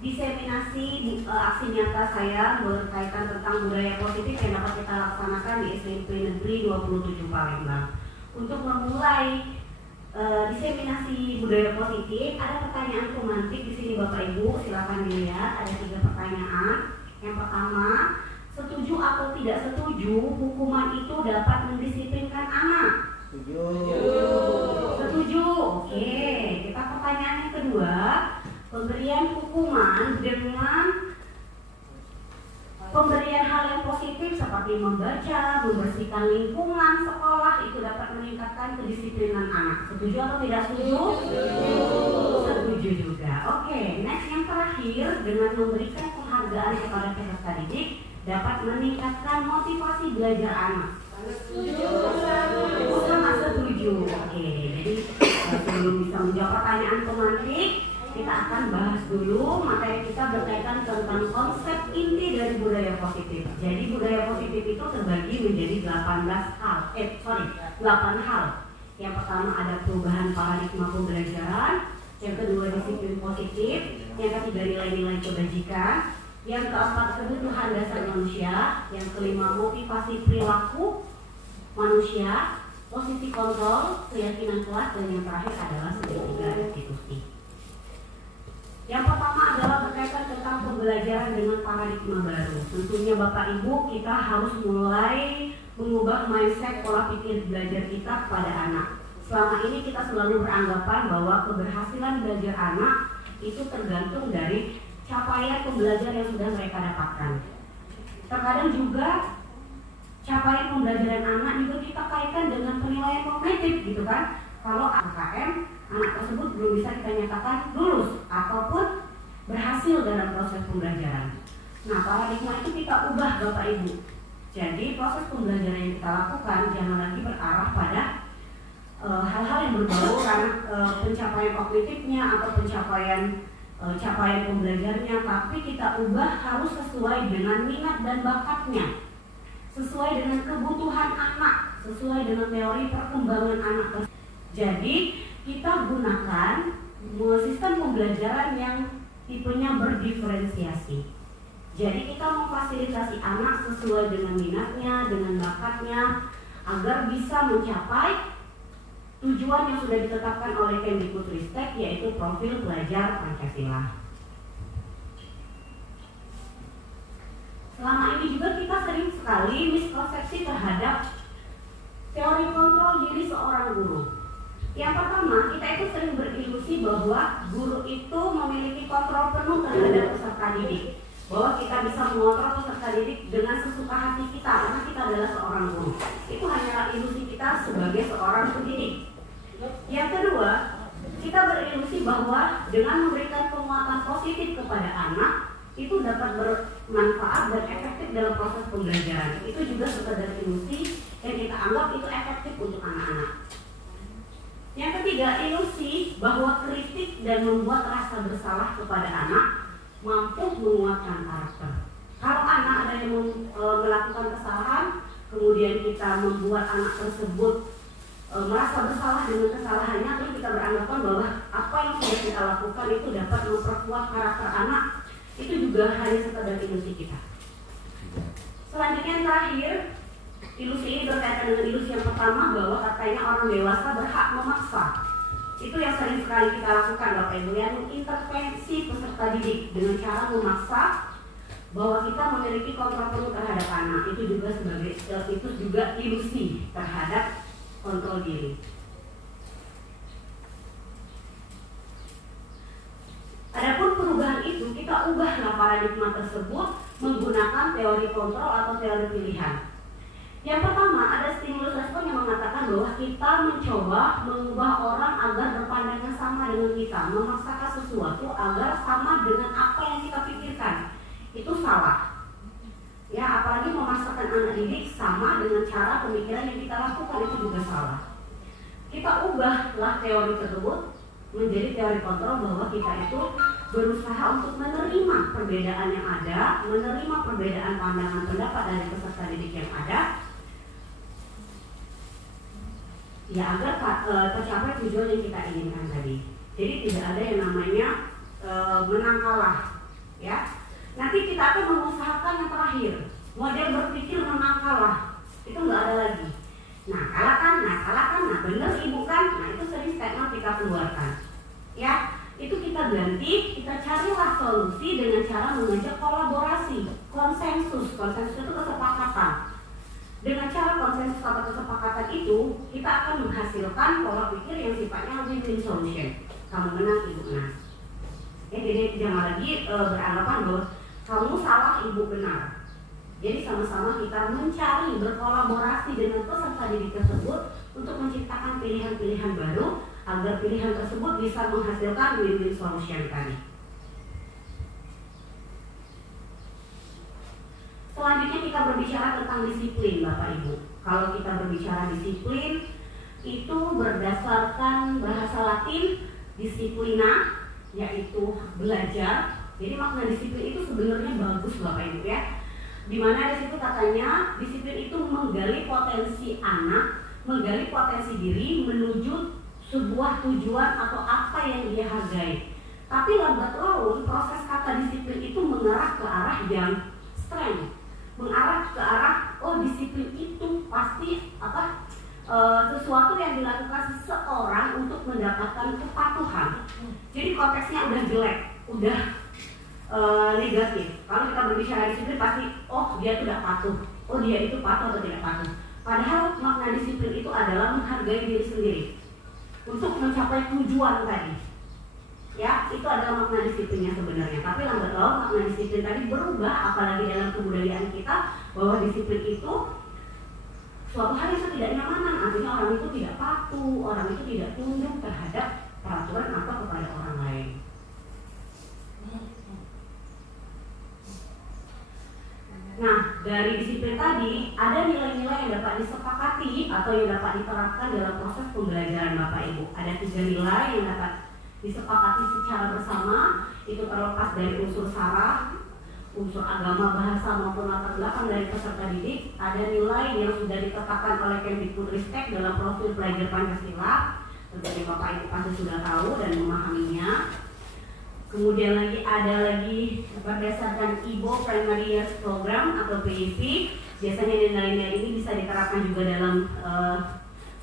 diseminasi aksi nyata saya berkaitan tentang budaya positif yang dapat kita laksanakan di SMP Negeri 27 Palembang. Untuk memulai diseminasi budaya positif, ada pertanyaan pemantik di sini Bapak Ibu, silakan dilihat. Ada 3 pertanyaan. Yang pertama, setuju atau tidak setuju hukuman itu dapat mendisiplinkan anak? Setuju. Setuju. Oke. Kita pertanyaan yang kedua, pemberian hukuman dengan pemberian hal yang positif seperti membaca, membersihkan lingkungan sekolah itu dapat meningkatkan kedisiplinan anak. Setuju atau tidak setuju? Setuju juga. Oke, next yang terakhir, dengan memberikan penghargaan kepada peserta didik dapat meningkatkan motivasi belajar anak. Setuju. Sangat setuju. Oke, jadi sebelum bisa menjawab pertanyaan pemantik, kita akan bahas dulu materi kita berkaitan tentang konsep inti dari budaya positif. Jadi budaya positif itu terbagi menjadi 8 hal. Yang pertama ada perubahan paradigma pembelajaran, yang kedua disiplin positif, yang ketiga nilai-nilai kebajikan, yang keempat kebutuhan dasar manusia, yang kelima motivasi perilaku manusia, posisi kontrol, keyakinan kelas, dan yang terakhir adalah segitiga institusi. Yang pertama adalah berkaitan tentang pembelajaran dengan paradigma baru. Tentunya Bapak Ibu, kita harus mulai mengubah mindset pola pikir belajar kita kepada anak. Selama ini kita selalu beranggapan bahwa keberhasilan belajar anak itu tergantung dari capaian pembelajar yang sudah mereka dapatkan. Terkadang juga capaian pembelajaran anak juga kita kaitkan dengan penilaian kognitif gitu kan. Kalau AKM, anak tersebut belum bisa kita nyatakan lulus ataupun berhasil dalam proses pembelajaran. Nah, paradigma itu kita ubah Bapak Ibu. Jadi proses pembelajaran yang kita lakukan jangan lagi berarah pada hal-hal yang berbau karena pencapaian kognitifnya atau capaian pembelajarnya, tapi kita ubah harus sesuai dengan minat dan bakatnya, sesuai dengan kebutuhan anak, sesuai dengan teori perkembangan anak tersebut. Jadi kita gunakan sistem pembelajaran yang tipenya berdiferensiasi. Jadi kita memfasilitasi anak sesuai dengan minatnya, dengan bakatnya, agar bisa mencapai tujuan yang sudah ditetapkan oleh Kemdikbudristek, yaitu profil pelajar Pancasila. Selama ini juga kita sering sekali miskonsepsi terhadap teori kontrol diri seorang guru. Yang pertama, kita itu sering berilusi bahwa guru itu memiliki kontrol penuh terhadap peserta didik, bahwa kita bisa mengontrol peserta didik dengan sesuka hati kita karena kita adalah seorang guru. Itu hanyalah ilusi kita sebagai seorang pendidik. Yang kedua, kita berilusi bahwa dengan memberikan penguatan positif kepada anak itu dapat bermanfaat dan efektif dalam proses pembelajaran. Itu juga sekadar ilusi yang kita anggap itu efektif untuk anak-anak. Yang ketiga, ilusi bahwa kritik dan membuat rasa bersalah kepada anak mampu menguatkan karakter. Kalau anak ada yang melakukan kesalahan, kemudian kita membuat anak tersebut merasa bersalah dengan kesalahannya, terus kita beranggapan bahwa apa yang sudah kita lakukan itu dapat memperkuat karakter anak, itu juga hanya sekadar ilusi kita. Selanjutnya yang terakhir, ilusi ini berkaitan dengan ilusi yang pertama bahwa katanya orang dewasa berhak memaksa. Itu yang sering sekali kita lakukan Bapak Ibu, yang mengintervensi peserta didik dengan cara memaksa bahwa kita memiliki kontrol penuh terhadap anak. Itu juga ilusi terhadap kontrol diri. Adapun perubahan itu kita ubahlah paradigma tersebut menggunakan teori kontrol atau teori pilihan. Yang pertama, ada stimulus respon yang mengatakan bahwa kita mencoba mengubah orang agar berpandangan sama dengan kita, memaksakan sesuatu agar sama dengan apa yang kita pikirkan. Itu salah. Ya, apalagi memaksakan anak didik sama dengan cara pemikiran yang kita lakukan, itu juga salah. Kita ubahlah teori tersebut menjadi teori kontrol bahwa kita itu berusaha untuk menerima perbedaan yang ada, menerima perbedaan pandangan pendapat dari peserta didik yang ada, ya agar tercapai tujuan yang kita inginkan tadi. Jadi tidak ada yang namanya menang kalah. ya. Nanti kita akan mengusahakan yang terakhir, model berpikir menang kalah, itu nggak ada lagi. Nah kalahkan, nah bener ibu kan, nah itu sering statement kita keluarkan, ya. Itu kita ganti, kita carilah solusi dengan cara mengajak kolaborasi, konsensus itu kesepakatan. Dengan cara konsensus atau kesepakatan itu, kita akan menghasilkan pola pikir yang sifatnya win-win solution. Kamu menang, ibu menang. Ya, jadi jangan lagi beranggapan bahwa kamu salah, ibu benar. Jadi sama-sama kita mencari, berkolaborasi dengan peserta didik tersebut untuk menciptakan pilihan-pilihan baru agar pilihan tersebut bisa menghasilkan win-win solution tadi. Selanjutnya kita berbicara tentang disiplin, Bapak Ibu. Kalau kita berbicara disiplin, itu berdasarkan bahasa Latin disiplina, yaitu belajar. Jadi makna disiplin itu sebenarnya bagus, Bapak Ibu ya. Dimana di situ katanya disiplin itu menggali potensi anak, menggali potensi diri menuju sebuah tujuan atau apa yang dia hargai. Tapi lambat laun proses kata disiplin itu mengarah ke arah yang strength, mengarah ke arah disiplin itu pasti sesuatu yang dilakukan seseorang untuk mendapatkan kepatuhan. Jadi konteksnya udah jelek, udah negatif. Kalau kita berbicara disiplin pasti dia tidak patuh, dia itu patuh atau tidak patuh. Padahal makna disiplin itu adalah menghargai diri sendiri untuk mencapai tujuan tadi. Ya, itu adalah makna disiplinnya sebenarnya. Tapi lambat laun makna disiplin tadi berubah, apalagi dalam kebudayaan kita, bahwa disiplin itu suatu hal yang tidak nyamanan. Artinya orang itu tidak patuh, orang itu tidak tunduk terhadap peraturan atau kepada orang lain. Nah, dari disiplin tadi ada nilai-nilai yang dapat disepakati atau yang dapat diterapkan dalam proses pembelajaran Bapak Ibu. Ada 3 nilai yang dapat disepakati secara bersama, itu terlepas dari unsur sara, unsur agama, bahasa maupun latar belakang dari peserta didik. Ada nilai yang sudah ditetapkan oleh Kemdikbudristek dalam profil pelajar Pancasila. Tentunya Bapak Ibu pasti sudah tahu dan memahaminya. Kemudian ada lagi berdasarkan IBO Primary Years Program atau PYP. Biasanya nilai-nilai ini bisa diterapkan juga dalam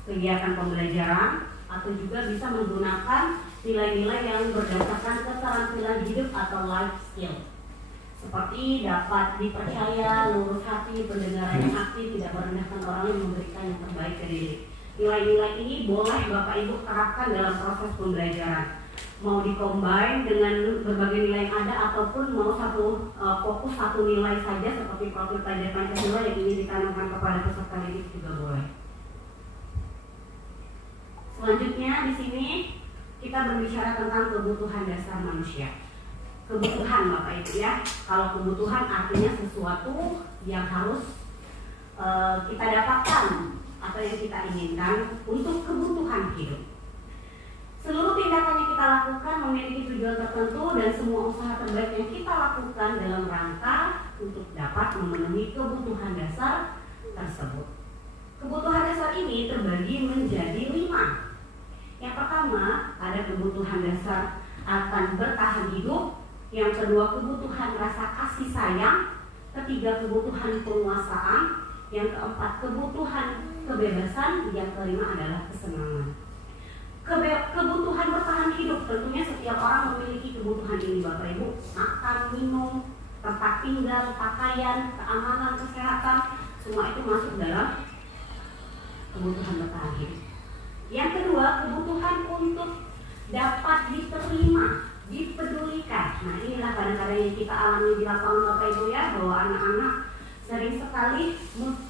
kegiatan pembelajaran atau juga bisa menggunakan nilai-nilai yang berdasarkan keterampilan hidup atau life skill. Seperti dapat dipercaya, lurus hati, pendengaran yang aktif, tidak merendahkan orang lain, memberikan yang terbaik ke diri. Nilai-nilai ini boleh Bapak Ibu terapkan dalam proses pembelajaran. Mau dikombin dengan berbagai nilai yang ada ataupun mau fokus satu nilai saja seperti profil pelajar Pancasila yang ingin ditanamkan kepada peserta didik juga boleh. Selanjutnya di sini kita berbicara tentang kebutuhan dasar manusia. Kebutuhan Bapak Ibu ya. Kalau kebutuhan artinya sesuatu yang harus kita dapatkan atau yang kita inginkan untuk kebutuhan hidup. Seluruh tindakan yang kita lakukan memiliki tujuan tertentu dan semua usaha terbaik yang kita lakukan dalam rangka untuk dapat memenuhi kebutuhan dasar tersebut. Kebutuhan dasar ini terbagi menjadi 5. Yang pertama, ada kebutuhan dasar akan bertahan hidup. Yang kedua, kebutuhan rasa kasih sayang. Ketiga, kebutuhan penguasaan. Yang keempat, kebutuhan kebebasan. Yang kelima adalah kesenangan. Kebutuhan bertahan hidup, tentunya setiap orang memiliki kebutuhan ini Bapak Ibu. Makan, minum, tempat tinggal, pakaian, keamanan, kesehatan, semua itu masuk dalam kebutuhan bertahan hidup. Yang kedua, kebutuhan untuk dapat diterima, dipedulikan. Nah, inilah kadang-kadang yang kita alami di lapangan Bapak Ibu ya, bahwa anak-anak sering sekali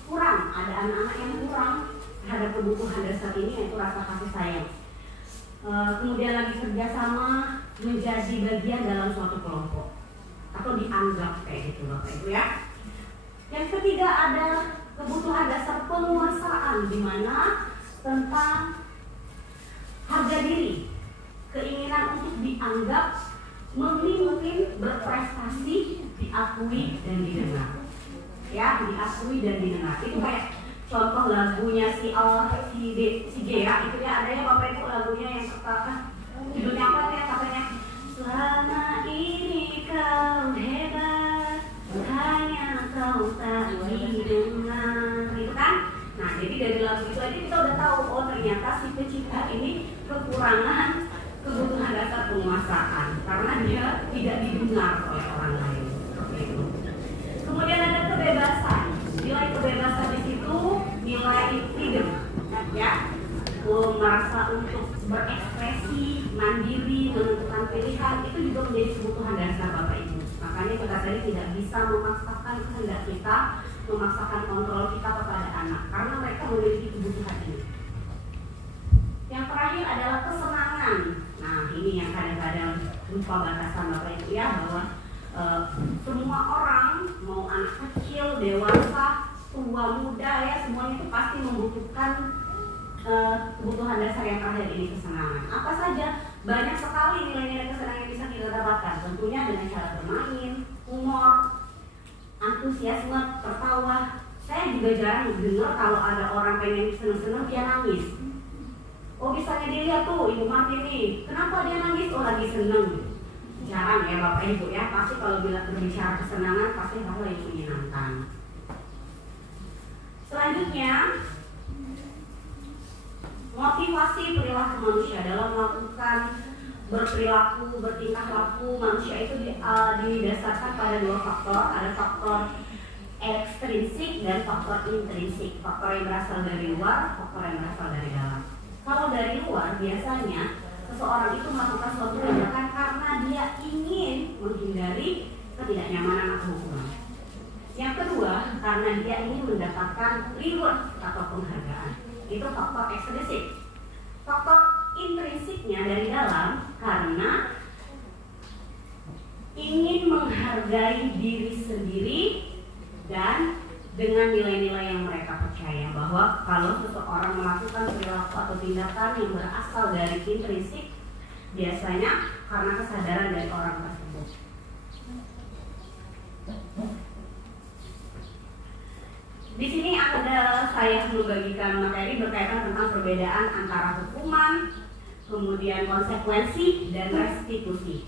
kurang, ada anak-anak yang kurang terhadap kebutuhan dasar ini, yaitu rasa kasih sayang. Kemudian lagi kerjasama, menjadi bagian dalam suatu kelompok atau dianggap kayak gitu Bapak Ibu ya. Yang ketiga ada kebutuhan dasar penguasaan, di mana tentang harga diri, keinginan untuk dianggap, memimpin, berprestasi, diakui dan didengar. Ya, diakui dan didengar. Itu kayak contoh lagunya si Gea itu ya, ada ya Bapak Ibu lagunya yang judulnya apa ya, katanya selama ini kau dari lagu itu aja kita udah tahu, oh ternyata si pencipta ini kekurangan kebutuhan dasar penguasaan karena dia tidak didengar oleh orang lain. Kemudian ada kebebasan. Nilai kebebasan di situ nilai freedom, ya, merasa untuk berekspresi, mandiri, menentukan pilihan itu juga menjadi kebutuhan dasar Bapak Ibu. Makanya kita tadi tidak bisa memaksakan kehendak kita, memaksakan kontrol kita kepada anak karena mereka memiliki kebutuhan ini. Yang terakhir adalah kesenangan. Nah ini yang kadang-kadang lupa batasan Bapak Ibu ya, bahwa semua orang, mau anak kecil, dewasa, tua, muda ya, semuanya itu pasti membutuhkan kebutuhan dasar yang terakhir ini, kesenangan. Apa saja? Banyak sekali nilai-nilai kesenangan yang bisa kita dapatkan. Tentunya dengan cara bermain, humor, antusiasme, tertawa. Saya juga jarang dengar kalau ada orang pengen seneng-seneng dia nangis. Oh misalnya dilihat tuh Ibu Martin nih, kenapa dia nangis? Oh lagi seneng. Jarang ya Bapak Ibu ya, pasti kalau berbicara kesenangan pasti hal yang menyenangkan. Selanjutnya, motivasi perilaku manusia dalam melakukan berperilaku, bertingkah laku manusia itu didasarkan pada dua faktor. Ada faktor ekstrinsik dan faktor intrinsik. Faktor yang berasal dari luar, faktor yang berasal dari dalam. Kalau dari luar, biasanya seseorang itu melakukan suatu tindakan karena dia ingin menghindari ketidaknyamanan atau hukuman. Yang kedua, karena dia ingin mendapatkan reward atau penghargaan. Itu faktor ekstrinsik. Faktor intrinsiknya dari dalam karena ingin menghargai diri sendiri dan dengan nilai-nilai yang mereka percaya, bahwa kalau seseorang melakukan perilaku atau tindakan yang berasal dari intrinsik, biasanya karena kesadaran dari orang tersebut. Di sini ada saya membagikan materi berkaitan tentang perbedaan antara hukuman, kemudian konsekuensi, dan restitusi.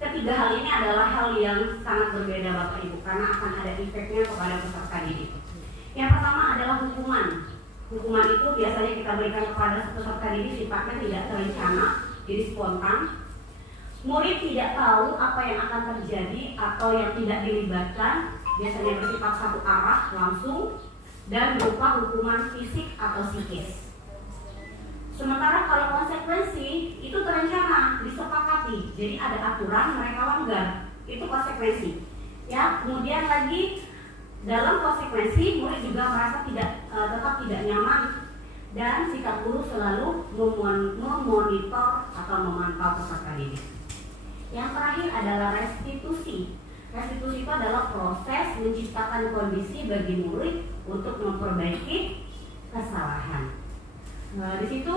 Ketiga hal ini adalah hal yang sangat berbeda Bapak Ibu karena akan ada efeknya kepada peserta didik. Yang pertama adalah hukuman. Hukuman itu biasanya kita berikan kepada peserta didik sifatnya tidak terencana, jadi spontan. Murid tidak tahu apa yang akan terjadi atau yang tidak dilibatkan, biasanya bersifat satu arah langsung dan berupa hukuman fisik atau psikis. Sementara kalau konsekuensi itu terencana, disepakati, jadi ada aturan mereka langgar, itu konsekuensi. Ya, kemudian lagi dalam konsekuensi murid juga merasa tetap tidak nyaman dan sikap guru selalu memonitor atau memantau peserta didik. Yang terakhir adalah restitusi. Restitusi itu adalah proses menciptakan kondisi bagi murid untuk memperbaiki kesalahan. Nah, di situ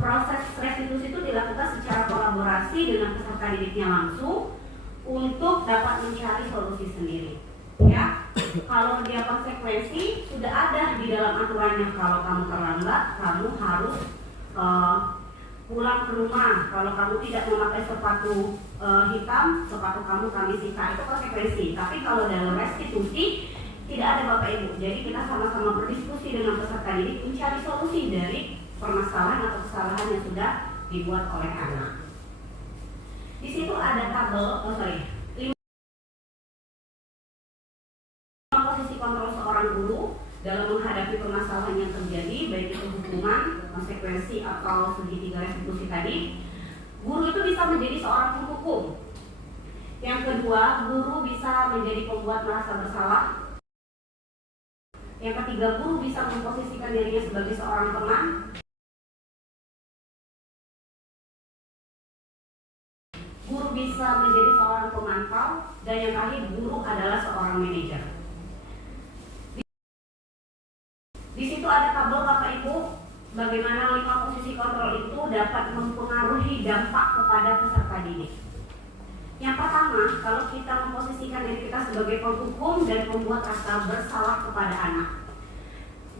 proses restitusi itu dilakukan secara kolaborasi dengan peserta didiknya langsung untuk dapat mencari solusi sendiri. Ya, kalau dia konsekuensi sudah ada di dalam aturannya. Kalau kamu terlambat, kamu harus pulang ke rumah. Kalau kamu tidak memakai sepatu hitam, sepatu kamu kami sita. Itu konsekuensi. Tapi kalau dalam restitusi tidak ada Bapak Ibu. Jadi kita sama-sama berdiskusi dengan peserta didik mencari solusi dari permasalahan atau kesalahan yang sudah dibuat oleh anak. Di situ ada tabel, 5 posisi kontrol seorang guru dalam menghadapi permasalahan yang terjadi, baik itu hukuman, konsekuensi atau segitiga restitusi tadi. Guru itu bisa menjadi seorang penghukum. Yang kedua, guru bisa menjadi pembuat merasa bersalah. Yang ketiga, guru bisa memposisikan dirinya sebagai seorang teman. Guru bisa menjadi seorang pemantau, dan yang terakhir guru adalah seorang manajer. Di situ ada tabel Bapak Ibu, bagaimana 5 posisi kontrol itu dapat mempengaruhi dampak kepada peserta didik. Yang pertama, kalau kita memposisikan diri kita sebagai penghukum dan membuat rasa bersalah kepada anak,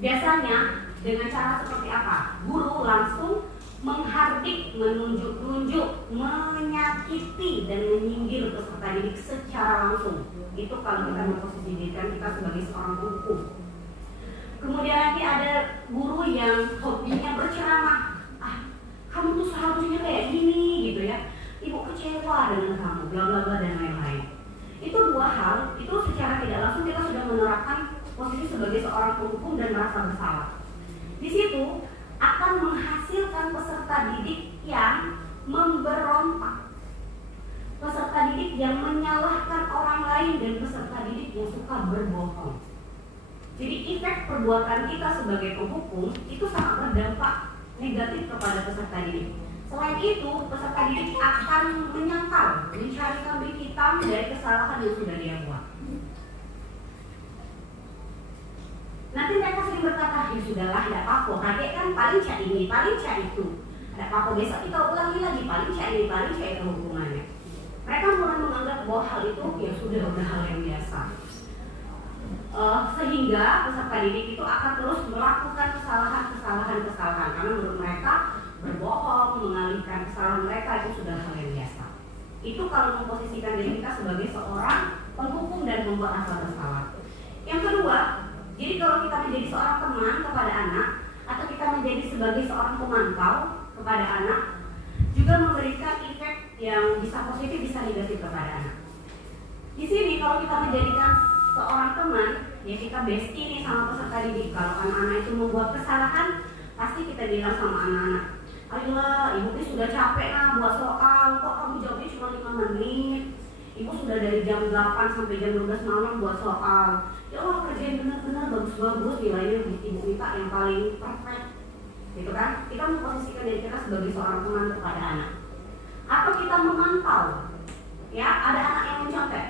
biasanya dengan cara seperti apa? Guru langsung menghardik, menunjuk-nunjuk, menyakiti dan menyindir peserta didik secara langsung. Itu kalau kita memposisikan kita sebagai seorang penghukum. Kemudian lagi ada guru yang hobinya berceramah. Kamu tuh seharusnya kayak gini gitu ya. Ibu kecewa dengan kamu, bla bla bla dan lain-lain. Itu dua hal, itu secara tidak langsung kita sudah menerapkan posisi sebagai seorang penghukum dan merasa bersalah. Di situ akan menghasilkan peserta didik yang memberontak, peserta didik yang menyalahkan orang lain, dan peserta didik yang suka berbohong. Jadi efek perbuatan kita sebagai penghukum itu sangat berdampak negatif kepada peserta didik. Selain itu, peserta didik akan menyangkal, mencari kambing hitam dari kesalahan yang sudah dia buat. Nanti mereka sering berkata, ya sudahlah, tidak apa-apa, kakek kan paling cak ini, paling cak itu. Tidak apa-apa, besok kita ulangi lagi, paling cak ini, paling cak itu hukumannya. Mereka mulai menganggap bahwa hal itu ya sudah hal yang biasa. Sehingga peserta didik itu akan terus melakukan kesalahan karena menurut mereka berbohong, mengalihkan kesalahan mereka itu sudah hal yang biasa. Itu kalau memposisikan diri kita sebagai seorang penghukum dan membuat rasa bersalah. Yang kedua, jadi kalau kita menjadi seorang teman kepada anak atau kita menjadi sebagai seorang pemantau kepada anak, juga memberikan efek yang bisa positif bisa negatif kepada anak. Di sini kalau kita menjadikan seorang teman, ya kita bestie nih sama peserta didik. Kalau anak-anak itu membuat kesalahan, pasti kita bilang sama anak-anak, ayolah, ibu ini sudah capek lah buat soal, kok kamu jawabnya cuma 5 menit. Ibu sudah dari jam 8 sampai jam 12 malam buat soal. Ya Allah, kerjain benar-benar bagus-bagus, nilainya ibu minta yang paling perfect. Gitu kan? Kita memposisikan diri kita sebagai seorang teman kepada anak. Atau kita memantau, ya ada anak yang mencontek.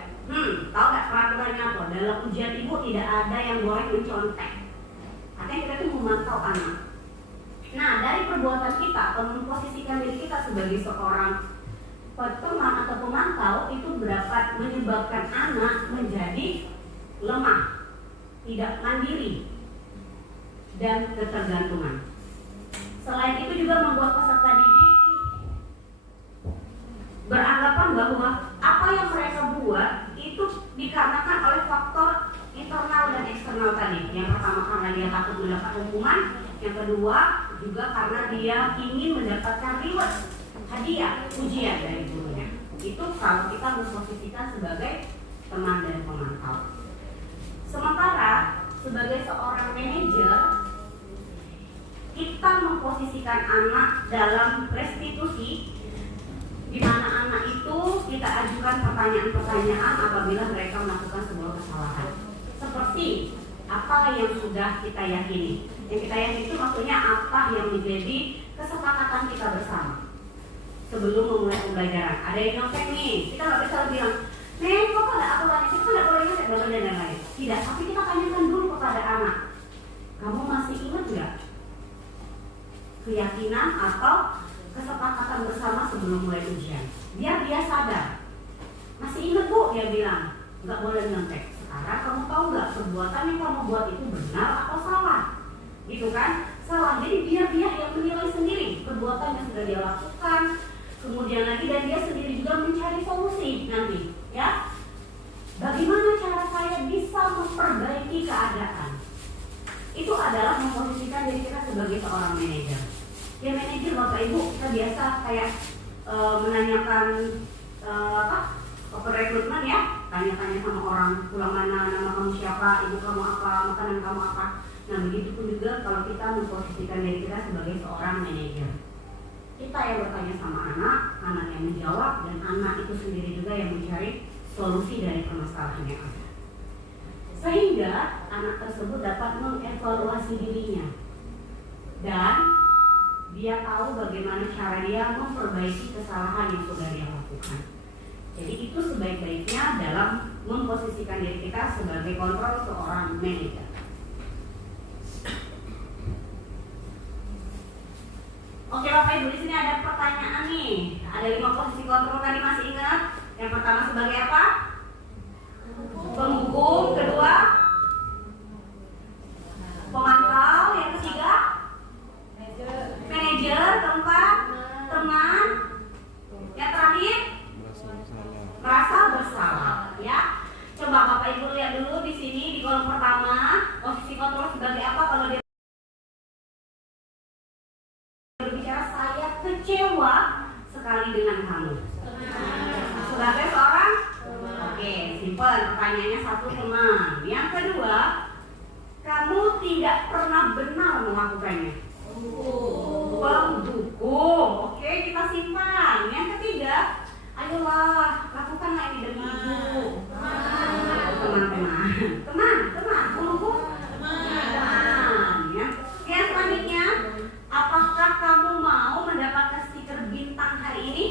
Tahu nggak peraturannya apa? Dalam ujian ibu tidak ada yang boleh mencontek. Artinya kita tuh memantau anak. Nah, dari perbuatan kita, memposisikan diri kita sebagai seorang teman atau pemantau itu dapat menyebabkan anak menjadi lemah, tidak mandiri, dan ketergantungan. Selain itu juga membuat peserta didik beranggapan bahwa apa yang mereka buat itu dikarenakan oleh faktor internal dan eksternal tadi. Yang pertama karena dia takut mendapat hukuman, yang kedua juga karena dia ingin mendapatkan reward, hadiah, ujian dari gurunya. Itu kalau kita memposisikan sebagai teman dan pemantau. Sementara sebagai seorang manajer, kita memposisikan anak dalam restitusi, di mana anak itu kita ajukan pertanyaan-pertanyaan apabila mereka melakukan sebuah kesalahan. Seperti apa yang sudah kita yakini. Yang kita yakini itu maksudnya apa yang menjadi kesepakatan kita bersama sebelum memulai pembelajaran. Ada yang nyontek nih, kita nggak bisa bilang, "Nih, kok ada aturannya? Kita nggak boleh nyontek," dan lain-lain. Tidak, tapi kita tanyakan dulu kepada anak, kamu masih ingat nggak keyakinan atau kesepakatan bersama sebelum mulai ujian? Biar dia sadar. Masih ingat bu, dia bilang, nggak boleh nyontek. Sekarang kamu tahu nggak perbuatan yang kamu buat itu benar atau salah? Gitu kan? Salah. Jadi biar dia yang menilai sendiri perbuatan yang sudah dia lakukan. Kemudian lagi dan dia sendiri juga mencari solusi nanti, ya. Bagaimana cara saya bisa memperbaiki keadaan? Itu adalah memposisikan diri kita sebagai seorang manajer. Ya manajer Bapak Ibu, kita biasa kayak menanyakan open rekrutmen ya, tanya-tanya sama orang, pulang mana, nama kamu siapa, ibu kamu apa, makanan kamu apa. Nah begitu pun juga kalau kita memposisikan diri kita sebagai seorang manajer. Kita yang bertanya sama anak yang menjawab, dan anak itu sendiri juga yang mencari solusi dari permasalahan yang ada. Sehingga anak tersebut dapat mengevaluasi dirinya dan dia tahu bagaimana cara dia memperbaiki kesalahan yang sudah dia lakukan. Jadi itu sebaik-baiknya dalam memposisikan diri kita sebagai kontrol seorang manajer. Oke Bapak Ibu, di sini ada pertanyaan nih. Ada 5 posisi kontrol tadi, masih ingat? Yang pertama sebagai apa? Penghukum. Kedua pemantau. Yang ketiga manajer. Keempat teman. Yang terakhir merasa bersalah. Ya, coba Bapak Ibu lihat dulu di sini di kolom pertama posisi kontrol sebagai apa simpen. Pertanyaannya satu, teman. Yang kedua, kamu tidak pernah benar melakukannya. Mendukung. Oke, kita simpan. Yang ketiga, ayolah, lakukanlah ini demi ibu. Teman-teman. Teman. Mendukung. Ya. Yang selanjutnya, apakah kamu mau mendapatkan stiker bintang hari ini?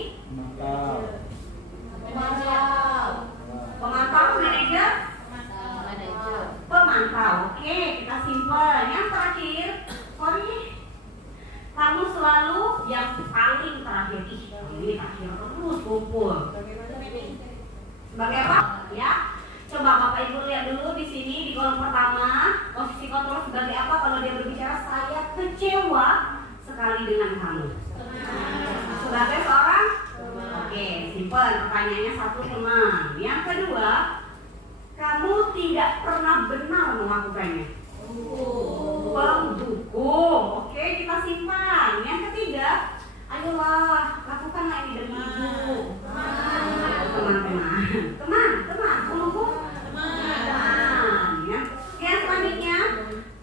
Pemantau, manajer? Pemantau. Oke, kita simpan. Yang terakhir, kamu selalu yang paling terakhir. Ini terakhir terus kumpul. Sebagai apa? Ya. Coba Bapak Ibu lihat dulu di sini di kolom pertama, posisi kontrol sebagai apa kalau dia berbicara saya kecewa sekali dengan kamu. Sebagai seorang? Oke, simpen. Pertanyaannya satu, teman. Yang kedua, kamu tidak pernah benar melakukannya. Pendukung. Oke, kita simpan. Yang ketiga, ayolah, lakukanlah ini demi ibu. Teman. Pendukung. Ya. Yang selanjutnya,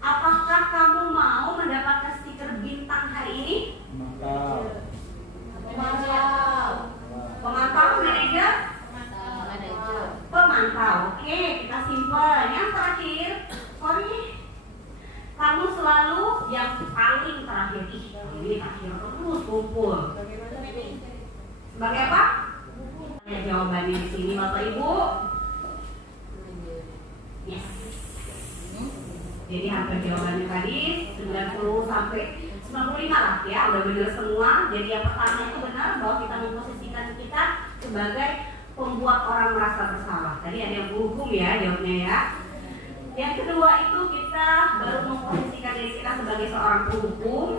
apakah kamu mau mendapatkan stiker bintang hari ini? Pemantau, manajer? Pemantau. Oke, kita simpan. Yang terakhir, kamu selalu yang paling terakhir. Ini terakhir terus kumpul. Sebagai apa? Ya, jawabannya di sini Bapak Ibu. Yes. Jadi hampir jawabannya tadi 90 sampai 95 lah ya, udah benar semua. Jadi yang pertama itu benar bahwa kita memposisikan kita sebagai pembuat orang merasa bersalah. Tadi ada yang berhukum ya jawabnya ya. Yang kedua itu kita baru memposisikan diri kita sebagai seorang penghukum.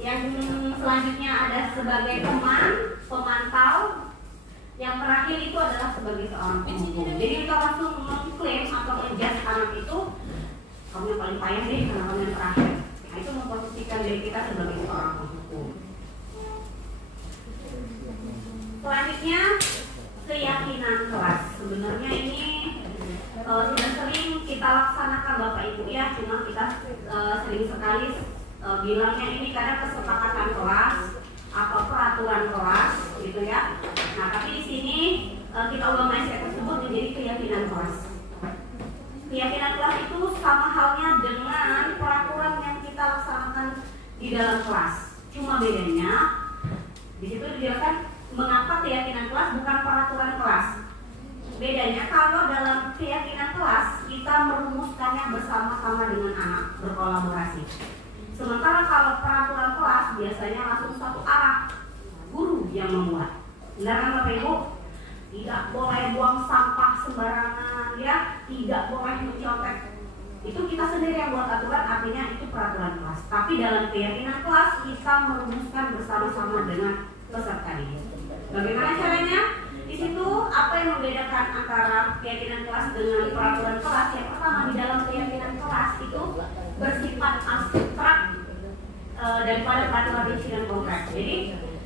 Yang selanjutnya ada sebagai teman, pemantau. Yang terakhir itu adalah sebagai seorang penghukum. Jadi kita langsung mengklaim atau menjudge anak itu, kamu yang paling payah deh karena kamu yang terakhir. Nah, itu memposisikan diri kita sebagai seorang penghukum. Selanjutnya keyakinan kelas. Sebenarnya ini sudah sering kita laksanakan Bapak Ibu ya, cuma kita sering sekali bilangnya ini karena kesepakatan kelas atau peraturan kelas gitu ya. Nah, tapi di sini kita ubah mindset tersebut menjadi keyakinan kelas. Keyakinan kelas itu sama halnya dengan peraturan yang kita laksanakan di dalam kelas. Cuma bedanya di situ dijelaskan mengapa keyakinan kelas bukan peraturan kelas. Bedanya kalau dalam keyakinan kelas kita merumuskannya bersama-sama dengan anak, berkolaborasi. Sementara kalau peraturan kelas biasanya langsung satu arah, guru yang membuat. Benar kan Bapak Ibu? Tidak boleh buang sampah sembarangan ya, tidak boleh mencontek. Itu kita sendiri yang buat aturan, artinya itu peraturan kelas. Tapi dalam keyakinan kelas kita merumuskan bersama-sama dengan peserta didik. Bagaimana caranya? Di situ apa yang membedakan antara keyakinan kelas dengan peraturan kelas? Yang pertama, di dalam keyakinan kelas itu bersifat abstrak daripada peraturan rinci dan konkret. Jadi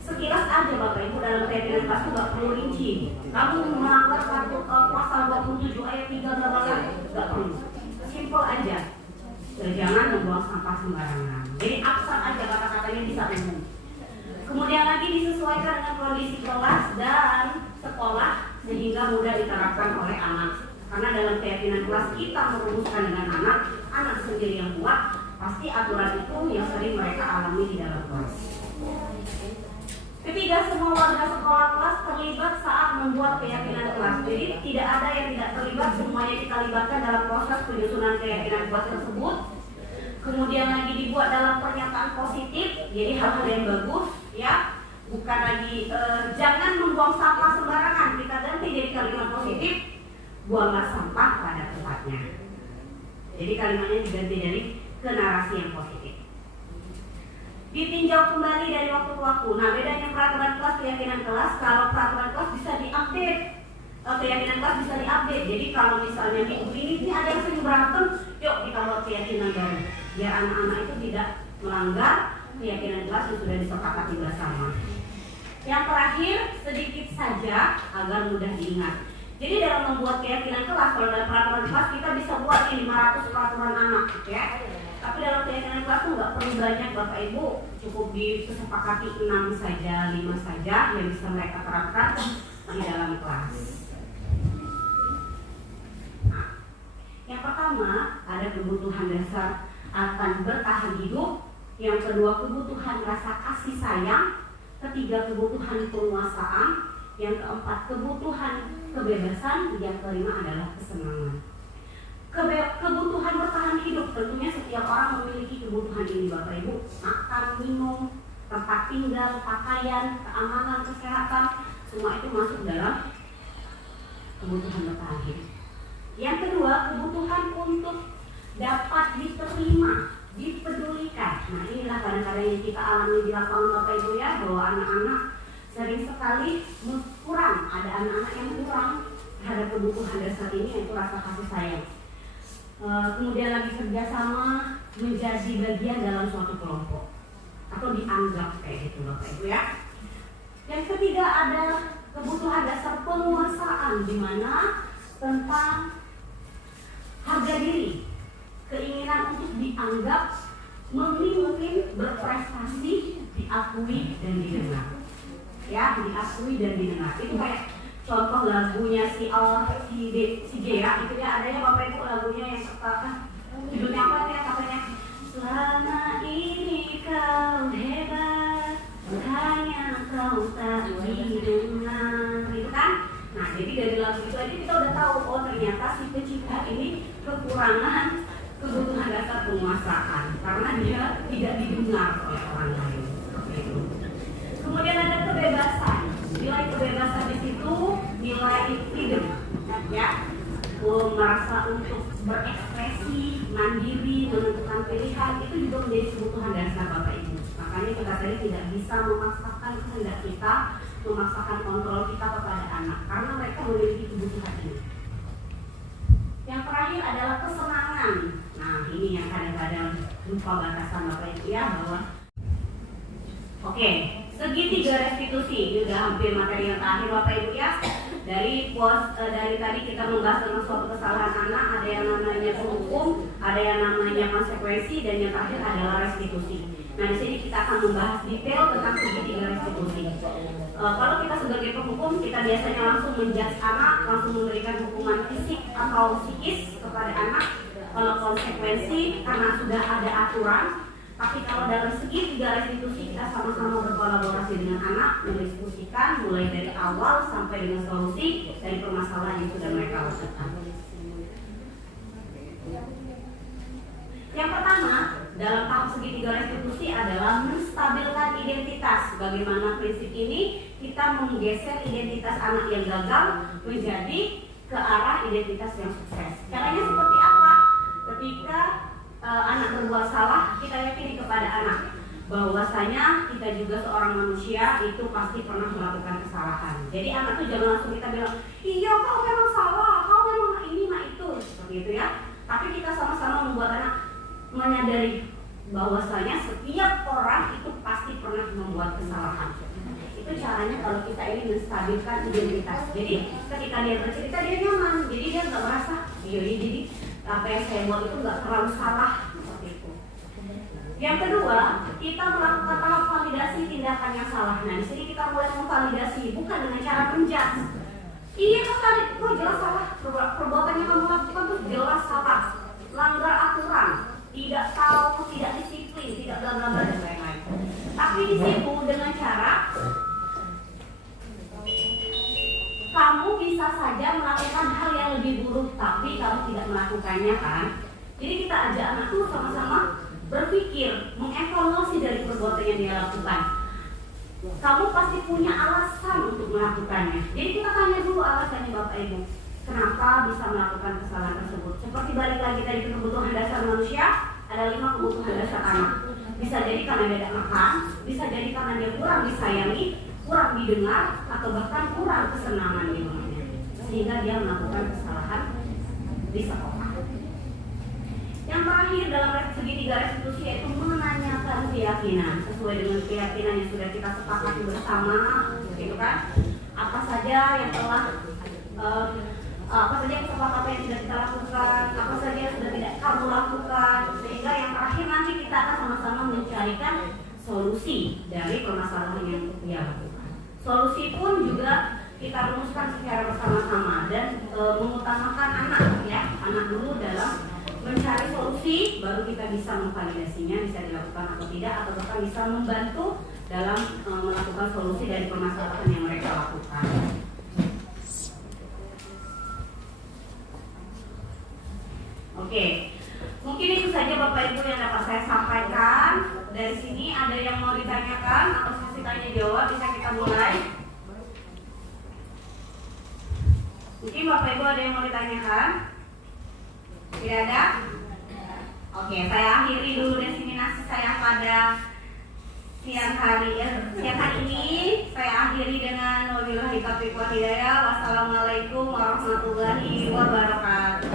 sekilas aja Bapak Ibu dalam keyakinan kelas itu nggak perlu rinci. Kamu melanggar pasal 27 ayat 3 nggak perlu. Simple aja. Jangan membuang sampah sembarangan. Jadi abstrak aja kata-katanya bisa umum. Kemudian lagi disesuaikan dengan kondisi kelas dan sekolah sehingga mudah diterapkan oleh anak. Karena dalam keyakinan kelas kita merumuskan dengan anak sendiri yang buat, pasti aturan itu yang sering mereka alami di dalam kelas. Ketiga, semua warga sekolah kelas terlibat saat membuat keyakinan kelas. Jadi tidak ada yang tidak terlibat, semuanya kita libatkan dalam proses penyusunan keyakinan kelas tersebut. Kemudian lagi dibuat dalam pernyataan positif, jadi hal-hal yang bagus ya. Bukan lagi jangan membuang sampah sembarangan, kita ganti jadi kalimat positif, buanglah sampah pada tempatnya. Jadi kalimatnya diganti dari ke narasi yang positif. Ditinjau kembali dari waktu ke waktu. Nah, bedanya peraturan kelas keyakinan kelas, kalau peraturan kelas bisa diupdate, keyakinan kelas bisa diupdate. Jadi kalau misalnya minggu ini ada yang sering berantem, yuk kita buat keyakinan baru, biar anak-anak itu tidak melanggar keyakinan kelas yang sudah disepakati bersama. Yang terakhir sedikit saja agar mudah diingat. Jadi dalam membuat keyakinan kelas, kalau dalam peraturan kelas kita bisa buat 500 peraturan anak, ya. Tapi dalam keyakinan kelas tuh nggak perlu banyak Bapak Ibu, cukup disepakati 6 saja, 5 saja yang bisa mereka terapkan di dalam kelas. Nah, yang pertama ada kebutuhan dasar akan bertahan hidup, yang kedua kebutuhan rasa kasih sayang, ketiga kebutuhan penguasaan, yang keempat kebutuhan kebebasan, yang kelima adalah kesenangan. Kebutuhan bertahan hidup, tentunya setiap orang memiliki kebutuhan ini Bapak Ibu. Makan, minum, tempat tinggal, pakaian, keamanan, kesehatan, semua itu masuk dalam kebutuhan bertahan hidup. Yang kedua, kebutuhan untuk dapat diterima, dipedulikan. Nah, inilah kadang-kadang yang kita alami di lapangan Bapak Ibu ya, bahwa anak-anak sering sekali kurang, ada anak-anak yang kurang terhadap kebutuhan dasar ini, yaitu rasa kasih sayang. Kemudian lagi kerjasama, menjadi bagian dalam suatu kelompok atau dianggap kayak gitu Bapak Ibu ya. Yang ketiga ada kebutuhan dasar penguasaan, di mana tentang harga diri, keinginan untuk dianggap, memimpin, berprestasi, diakui dan didengar. Ya, diakui dan didengar. Itu kayak contoh lagunya si Gea itu ya, adanya Bapak Ibu lagunya yang judulnya apa ya, katanya selama ini kau hebat, hanya kau tak didengar, gitu kan? Nah, jadi dari lagu itu aja kita udah tahu, oh ternyata si pencipta ini kekurangan kebutuhan dasar penguasaan karena dia tidak didengar oleh orang lain. Seperti itu. Kemudian ada kebebasan. Nilai kebebasan di situ nilai freedom, ya, merasa untuk berekspresi, mandiri, menentukan pilihan, itu juga menjadi kebutuhan dasar Bapak Ibu. Makanya kita tadi tidak bisa memaksakan kehendak kita, memaksakan kontrol kita kepada anak, karena mereka memiliki kebutuhan ini. Yang terakhir adalah kesenangan. Nah, ini yang kadang-kadang lupa batasan Bapak Ibu ya, bahwa oke. Segitiga restitusi, ini udah hampir materi yang terakhir Bapak Ibu ya. Dari tadi kita membahas tentang suatu kesalahan anak, ada yang namanya penghukum, ada yang namanya konsekuensi, dan yang terakhir adalah restitusi. Nah, di sini kita akan membahas detail tentang segitiga restitusi. Kalau kita sebagai penghukum, kita biasanya langsung menjudge anak, langsung memberikan hukuman fisik atau psikis kepada anak. Kalau konsekuensi, karena sudah ada aturan. Tapi kalau dalam segi tiga restitusi, kita sama-sama berkolaborasi dengan anak, mendiskusikan mulai dari awal sampai dengan solusi dari permasalahan yang sudah mereka lakukan. Yang pertama, dalam tahap segitiga restitusi adalah menstabilkan identitas. Bagaimana prinsip ini kita menggeser identitas anak yang gagal menjadi ke arah identitas yang sukses. Caranya seperti apa? Ketika anak berbuat salah, kita yakini kepada anak bahwasanya kita juga seorang manusia itu pasti pernah melakukan kesalahan. Jadi anak itu jangan langsung kita bilang, iya kau memang salah, kau memang ini mah itu, seperti itu ya. Tapi kita sama-sama membuat anak menyadari bahwasanya setiap orang itu pasti pernah membuat kesalahan. Itu caranya kalau kita ingin menstabilkan identitas. Jadi ketika dia bercerita dia nyaman, jadi dia nggak merasa, iya jadi apa yang saya buat itu nggak terlalu salah, seperti itu. Yang kedua, kita melakukan tahap validasi tindakan yang salah. Nah, di sini kita mulai memvalidasi bukan dengan cara menjudge. Iya kok jelas salah, perbuatan yang kamu lakukan itu jelas salah, langgar aturan, tidak tahu, tidak disiplin, tidak bla bla bla dan lain-lain. Tapi di situ dengan cara kamu bisa saja melakukan hal yang lebih buruk, tapi kamu tidak melakukannya kan? Jadi kita ajak anak tuh sama-sama berpikir, mengevaluasi dari perbuatan yang dia lakukan. Kamu pasti punya alasan untuk melakukannya. Jadi kita tanya dulu alasannya Bapak Ibu. Kenapa bisa melakukan kesalahan tersebut? Seperti balik lagi tadi ke kebutuhan dasar manusia, ada 5 kebutuhan dasar anak. Bisa jadi karena dia tidak makan, bisa jadi karena dia kurang disayangi, kurang didengar, atau bahkan kurang kesenangan di rumahnya, sehingga dia melakukan kesalahan di sekolah. Yang terakhir dalam segitiga restitusi yaitu menanyakan keyakinan sesuai dengan keyakinan yang sudah kita sepakati bersama, gitu kan? Apa saja yang telah apa saja kesepakatan yang sudah kita lakukan, apa saja yang sudah tidak kamu lakukan, sehingga yang terakhir nanti kita akan sama-sama mencarikan solusi dari permasalahan yang ia lakukan. Solusi pun juga kita rumuskan secara bersama-sama dan mengutamakan anak, ya, anak dulu dalam mencari solusi, baru kita bisa memvalidasinya bisa dilakukan atau tidak, atau bahkan bisa membantu dalam melakukan solusi dari permasalahan yang mereka lakukan. Oke, mungkin itu saja Bapak Ibu yang dapat saya sampaikan. Dari sini ada yang mau ditanyakan atau sesi tanya jawab, bisa kita mulai. Mungkin Bapak Ibu ada yang mau ditanyakan? Tidak ada? Oke, saya akhiri dulu diseminasi saya pada siang hari ini. Saya akhiri dengan wabillahi taufiq wal hidayah. Wassalamualaikum warahmatullahi wabarakatuh.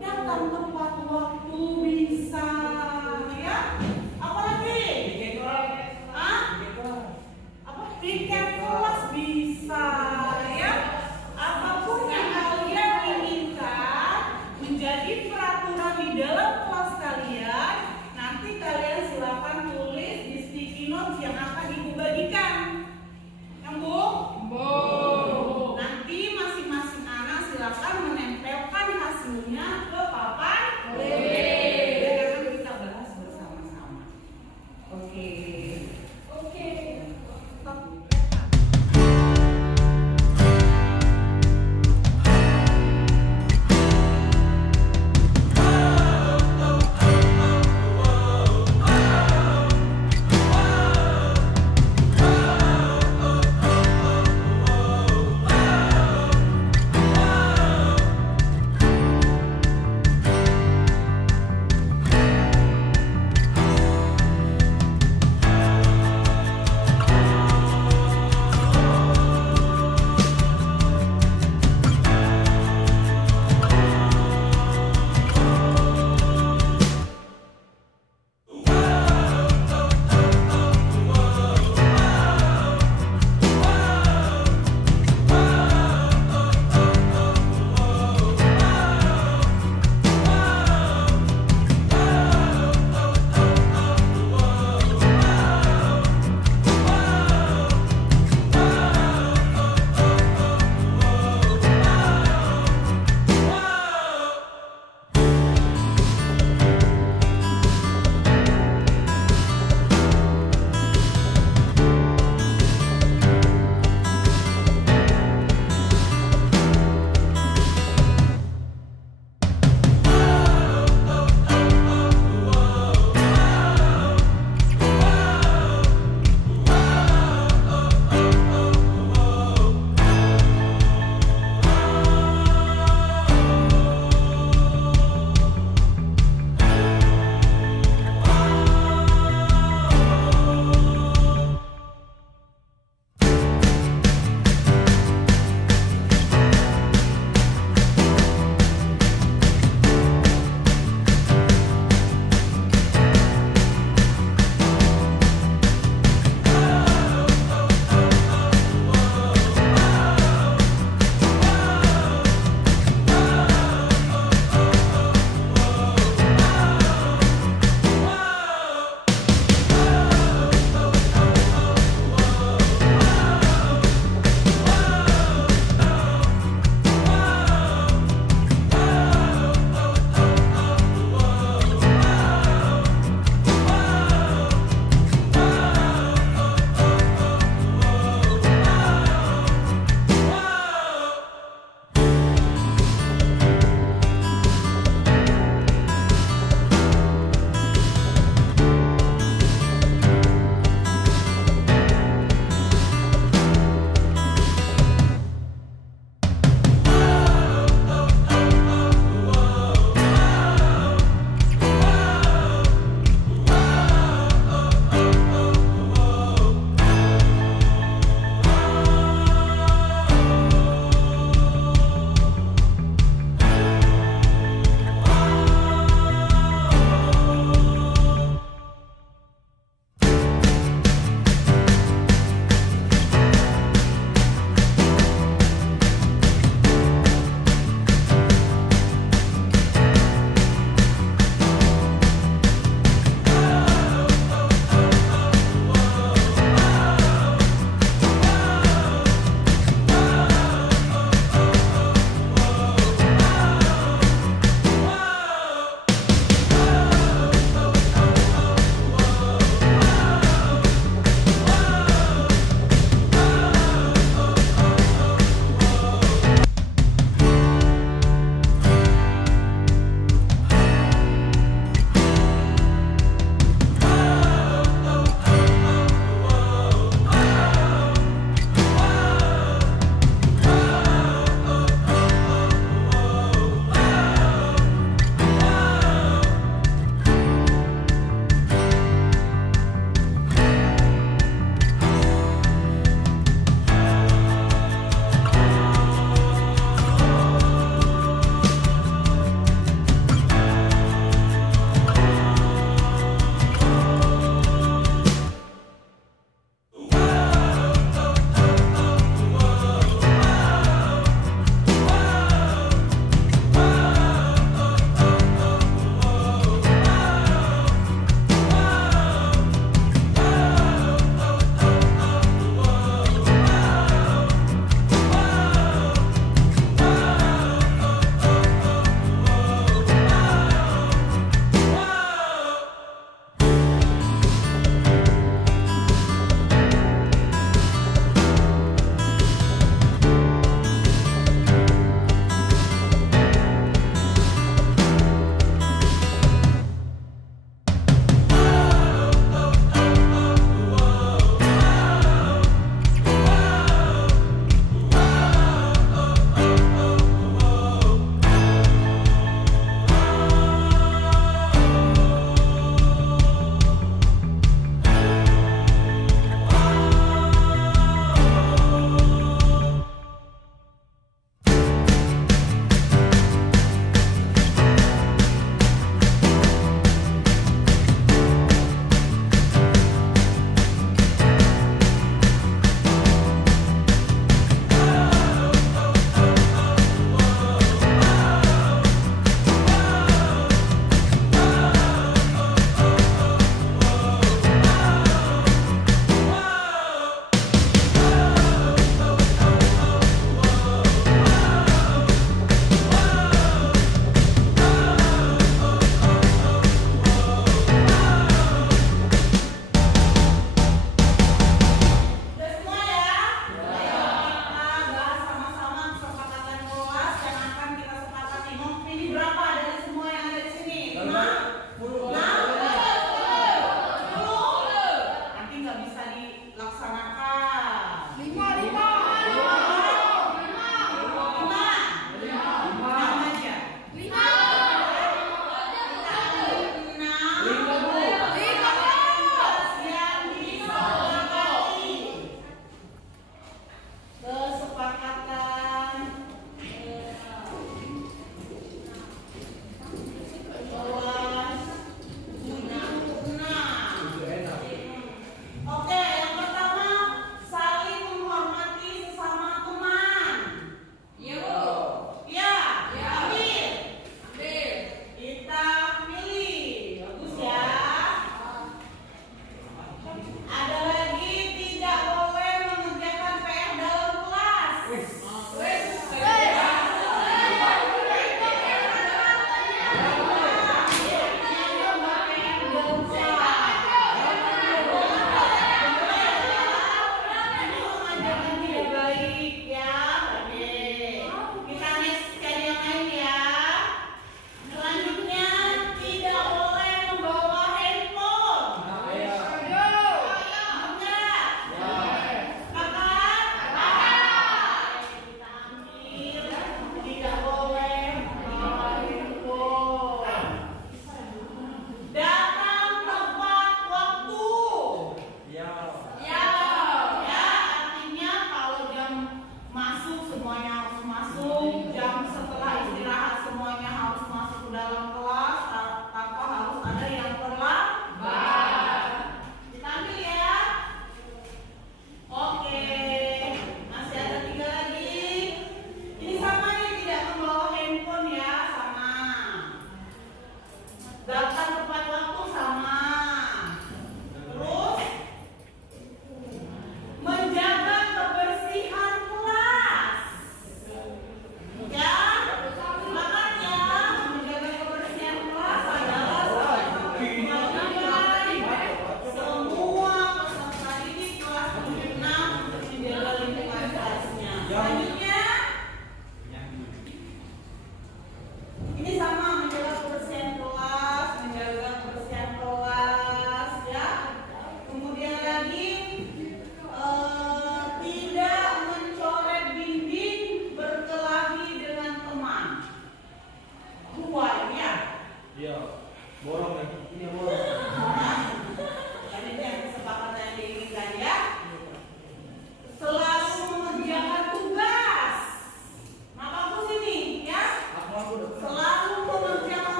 Datang tepat waktu bisa, ya. Apalagi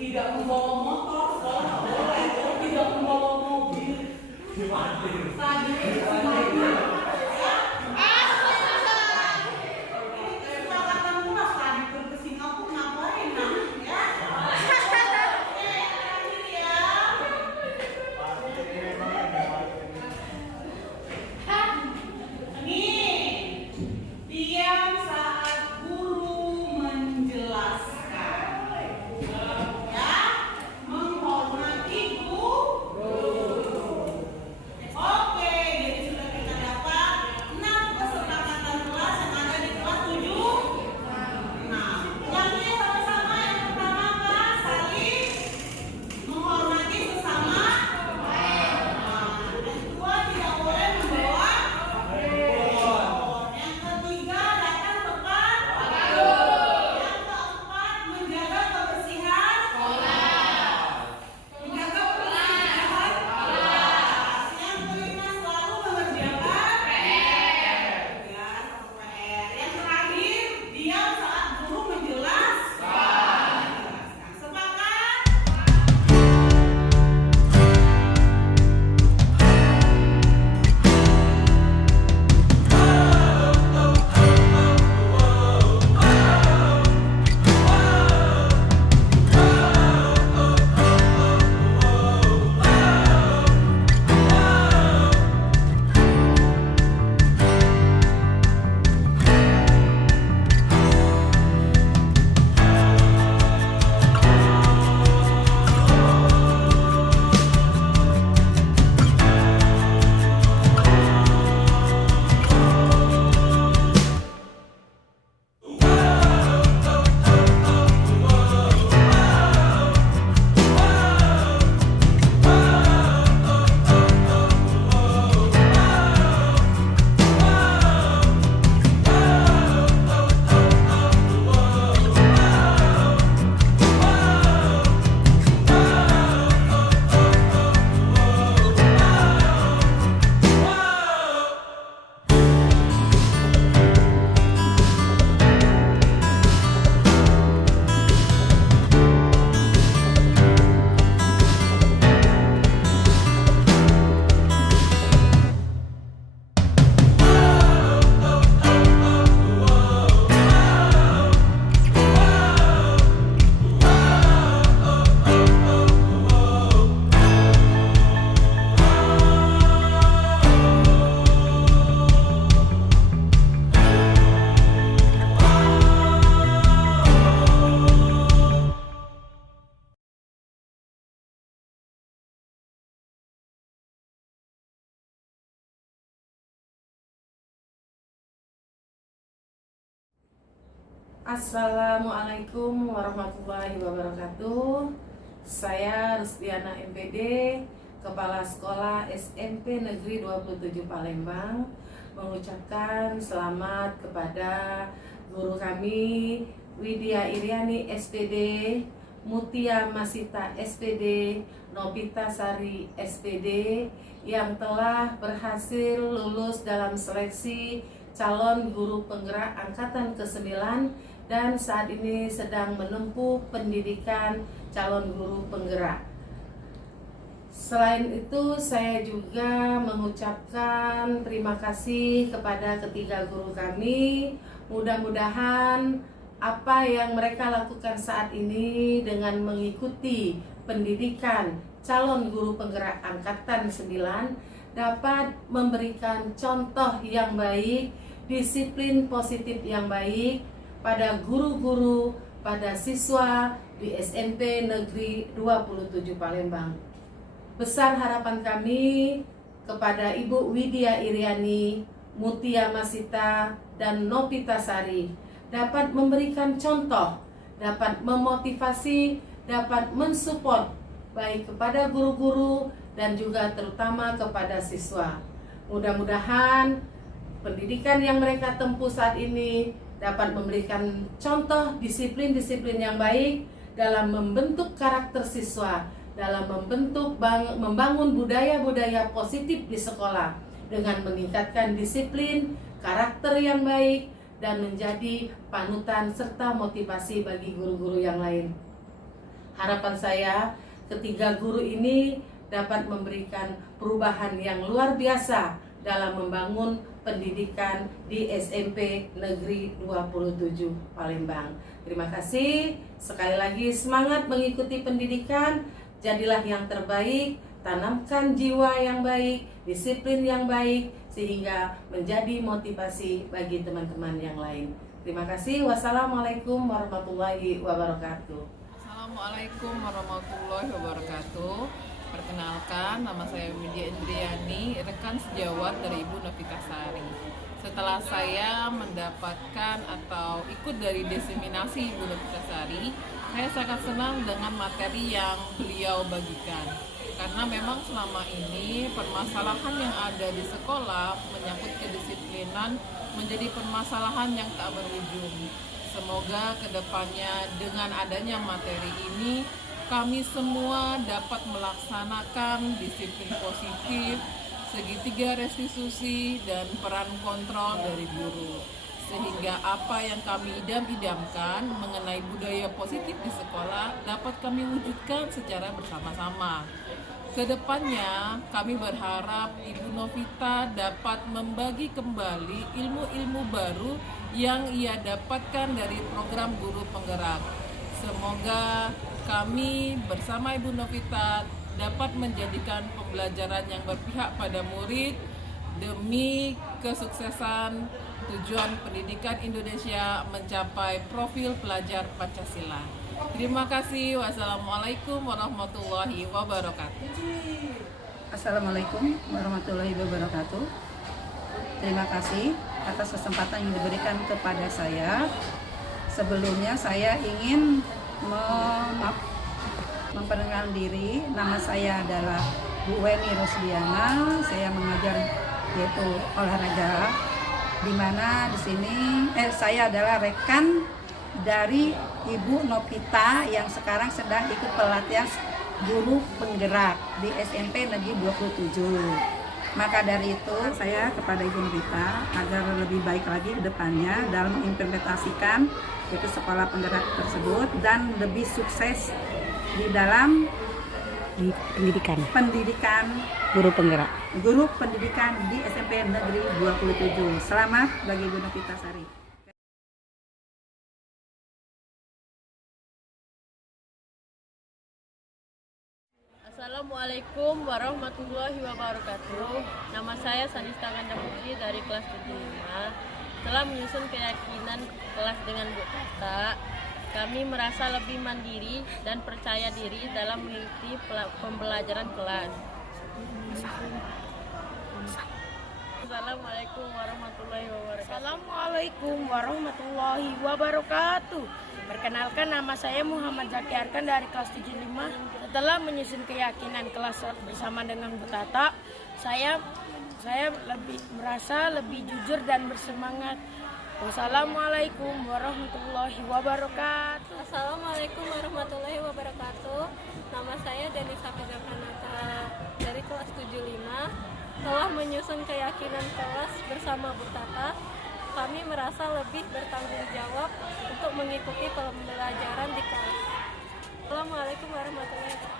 Tidak membawa motor, sekolah nggak boleh. Tidak membawa mobil. Tadi semuanya. Kesepakatan murah tadi ke Singapura ngapain nah? Ya. Oke, terakhir ya. Nih, diam saat guru menjelaskan. Ya, menghormati guru. Oke, jadi sudah kita dapat 6 kesepakatan kelas yang ada di kelas 7. Nah, ulanginya sama-sama. Yang pertama apa? Saling menghormati sesama. Nah, yang kedua tidak boleh membawa handphone. Yang ketiga datang tepat waktu. Yang keempat menjaga kebersihan kelas. Menjaga kebersihan kelas. Yang kelima selalu mengerjakan PR. Ya, satu PR. Yang terakhir diam saat guru menjelaskan. Sepakat? Assalamualaikum warahmatullahi wabarakatuh. Saya Rusdiana MPD, Kepala Sekolah SMP Negeri 27 Palembang, mengucapkan selamat kepada guru kami Widya Iriani SPD, Mutia Masita SPD, Nopita Sari SPD yang telah berhasil lulus dalam seleksi calon guru penggerak angkatan ke-9 dan saat ini sedang menempuh pendidikan calon guru penggerak. Selain itu, saya juga mengucapkan terima kasih kepada ketiga guru kami. Mudah-mudahan apa yang mereka lakukan saat ini dengan mengikuti pendidikan calon guru penggerak angkatan 9 dapat memberikan contoh yang baik, disiplin positif yang baik pada guru-guru, pada siswa di SMP Negeri 27 Palembang. Besar harapan kami kepada Ibu Widya Iriani, Mutia Masita, dan Nopita Sari dapat memberikan contoh, dapat memotivasi, dapat mensupport baik kepada guru-guru dan juga terutama kepada siswa. Mudah-mudahan pendidikan yang mereka tempuh saat ini dapat memberikan contoh disiplin-disiplin yang baik dalam membentuk karakter siswa, dalam membangun budaya-budaya positif di sekolah dengan meningkatkan disiplin, karakter yang baik, dan menjadi panutan serta motivasi bagi guru-guru yang lain. Harapan saya ketiga guru ini dapat memberikan perubahan yang luar biasa dalam membangun pendidikan di SMP Negeri 27 Palembang. Terima kasih. Sekali lagi semangat mengikuti pendidikan, jadilah yang terbaik, tanamkan jiwa yang baik, disiplin yang baik, sehingga menjadi motivasi bagi teman-teman yang lain. Terima kasih. Wassalamualaikum warahmatullahi wabarakatuh. Assalamualaikum warahmatullahi wabarakatuh. Perkenalkan, nama saya Widya Indriani, rekan sejawat dari Ibu Novita Sari. Setelah saya mendapatkan atau ikut dari diseminasi Ibu Novita Sari, saya sangat senang dengan materi yang beliau bagikan. Karena memang selama ini permasalahan yang ada di sekolah menyangkut kedisiplinan menjadi permasalahan yang tak berujung. Semoga kedepannya dengan adanya materi ini kami semua dapat melaksanakan disiplin positif, segitiga restitusi, dan peran kontrol dari guru. Sehingga apa yang kami idam-idamkan mengenai budaya positif di sekolah dapat kami wujudkan secara bersama-sama. Kedepannya kami berharap Ibu Novita dapat membagi kembali ilmu-ilmu baru yang ia dapatkan dari program Guru Penggerak. Semoga kami bersama Ibu Novita dapat menjadikan pembelajaran yang berpihak pada murid demi kesuksesan tujuan pendidikan Indonesia mencapai profil pelajar Pancasila. Terima kasih. Wassalamualaikum warahmatullahi wabarakatuh. Assalamualaikum warahmatullahi wabarakatuh. Terima kasih atas kesempatan yang diberikan kepada saya. Sebelumnya saya ingin memperkenalkan diri. Nama saya adalah Bu Weni Rosdiana. Saya mengajar yaitu olahraga, di mana di sini saya adalah rekan dari Ibu Novita yang sekarang sedang ikut pelatihan guru penggerak di SMP Negeri 27. Maka dari itu saya kepada Ibu Novita agar lebih baik lagi ke depannya dalam mengimplementasikan itu sekolah penggerak tersebut dan lebih sukses di dalam pendidikan guru penggerak. Guru pendidikan di SMP Negeri 27. Selamat bagi Ibu Novita Sari. Assalamualaikum warahmatullahi wabarakatuh. Nama saya Sanista Ganda Putri dari kelas 75. Setelah menyusun keyakinan kelas dengan Bu Tata, kami merasa lebih mandiri dan percaya diri dalam mengikuti pembelajaran kelas. Assalamualaikum warahmatullahi wabarakatuh. Assalamualaikum warahmatullahi wabarakatuh. Perkenalkan, nama saya Muhammad Zaki Arkan dari kelas 75. Setelah menyusun keyakinan kelas bersama dengan Bu Tata, saya merasa lebih jujur dan bersemangat. Wassalamualaikum warahmatullahi wabarakatuh. Assalamualaikum warahmatullahi wabarakatuh. Nama saya Denisa Pranata dari kelas 75. Telah menyusun keyakinan kelas bersama Bu Tata, kami merasa lebih bertanggung jawab untuk mengikuti pembelajaran di kelas. Assalamualaikum warahmatullahi wabarakatuh.